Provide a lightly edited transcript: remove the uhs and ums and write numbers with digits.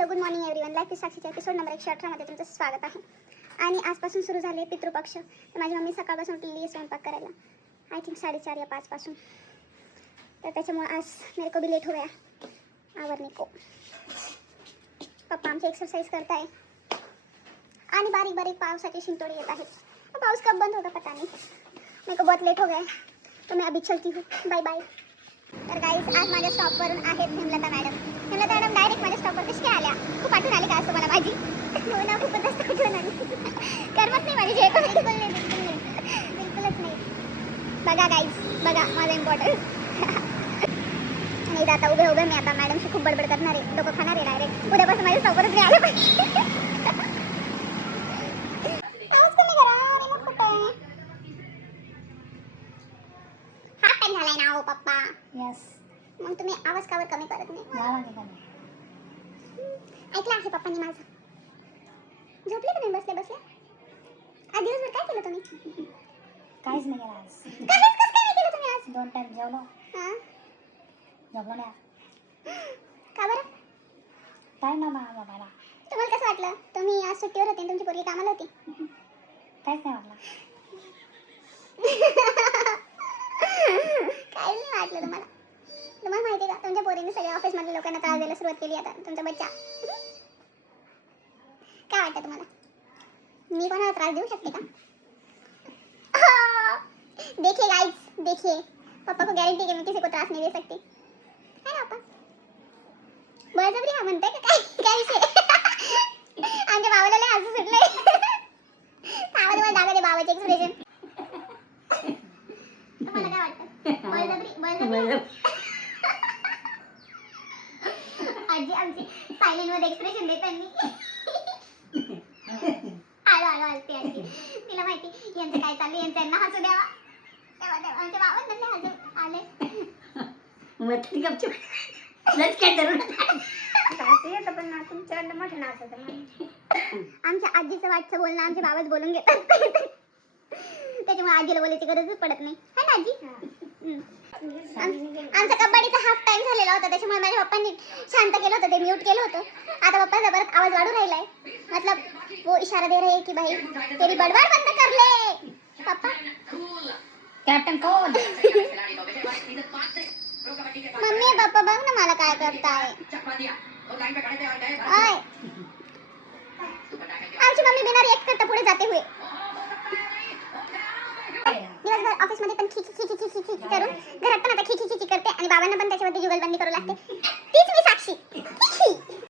Hello good morning everyone. Life is साक्षीच्या episode number 118 मध्ये तुमचं स्वागत आहे. आणि आजपासून सुरू झाले पितृपक्ष. तर माझी मम्मी सकाळपासून उठलेली आहे स्वयंपाक करायला. आय थिंक 4:30 या 5 पासून. तर त्याच्यामुळे आज मेरे को भी लेट हो गया आवरने को. पप्पा आमचे एक्सरसाइज करत आहे आणि बारीक बारीक पावसाची शिंतोडी येत आहेत. पाऊस कब बंद होगा पता नहीं. मेरे को बहुत लेट हो गया है तो मैं अभी चलती हूँ. Bye bye. तर गाईज आज माझ्या स्टॉपवरून आहेत Hemlata madam. Hemlata madam direct माझ्या स्टॉपवर कशी काय आल्या? खूप आठवण आली का असं मला माझी? हो ना, खूपच जास्त आठवण आली. करमत नाही माझी जे बिलकुल नाही, बिलकुलच नाही. बघा गाईज, बघा माझा इम्पॉर्टन्ट. नाही तर आता उभे मी आता मॅडमशी खूप बडबड करणार आहे, डोकं खाणार आहे डायरेक्ट. उद्यापासून माझ्या स्टॉपवरच नाही आलं पाहिजे. झालाय ना हो पप्पा. यस. मग तुम्ही आवाज कावर कमी करत नाही? ऐकलं आहे पप्पांनी माझं. झोपले तुम्ही बसले बसले? आज दिवसभर काय केलं तुम्ही? काहीच नाही केलं आज. कसं काय केलं तुम्ही आज? 2 टाइम जेवलो. हां, झोपलो नाही. का बरं? टाइम ना बाबाला. तुम्हाला कसं वाटलं? तुम्ही आज सुट्टीवर होते आणि तुमची पोरगी कामाला होती. काहीच नाही वाटलं. काय नाही वाटलं तुम्हाला? तुम्हाला माहिती आहे का, तुमच्या पोरीने सगळ्या ऑफिसमधल्या लोकांना त्रास द्यायला सुरुवात केली. आता तुमचा बच्चा. काय वाटतं तुम्हाला? मी कोणाला त्रास देऊ शकते का? देखिए गाइस, देखिए पापा को गारंटी है मैं किसी को त्रास नहीं दे सकती है ना पापा. बळजबरी हा म्हणताय का काय विषय? आमच्या बाबाला लय हसू सुटलंय. आवाज दादा दे बाबाचे एक्सप्रेशन. तुम्हाला काय वाटतं? बळजबरी आजी आमची सायलेंट मध्ये एक्सप्रेशन देतानी आलो हसते आजी. तिला माहिती यांचं काय चालू, यांना हसू द्यावा. तेव्हा आमच्या बाबांना हसू आले. मग ठीक आहे. लच काय करू हसू येतं पण ना तुमच्याकडनं मोठं नाचतं. आमच्या आजीचं वाटचं बोलणं आमचे बाबाच बोलून घेतात. त्याच्यामुळे आजीला बोलायची गरजच पडत नाही है ना आजी. आमचा कबड्डीचा हाफ टाइम झालेला होता, त्याच्यामुळे माझ्या पप्पांनी शांत केलं होतं, ते म्यूट केलं होतं. आता पप्पाचा परत आवाज वाढू राहिलाय. मतलब वो इशारा दे रहे की भाई तेरी बडबड बंद कर ले पप्पा. कॅप्टन कोण? मम्मी पप्पा बघ ना मला काय करताय. आमची मम्मी बिना रिएक्ट करता पुढे जाते हुए. दिवसभर ऑफिस मध्ये पण खिची करून घरात पण आता खिची करते आणि बाबांना पण त्याच्यावरती जुगलबंदी करू लागते. तीच मी साक्षी.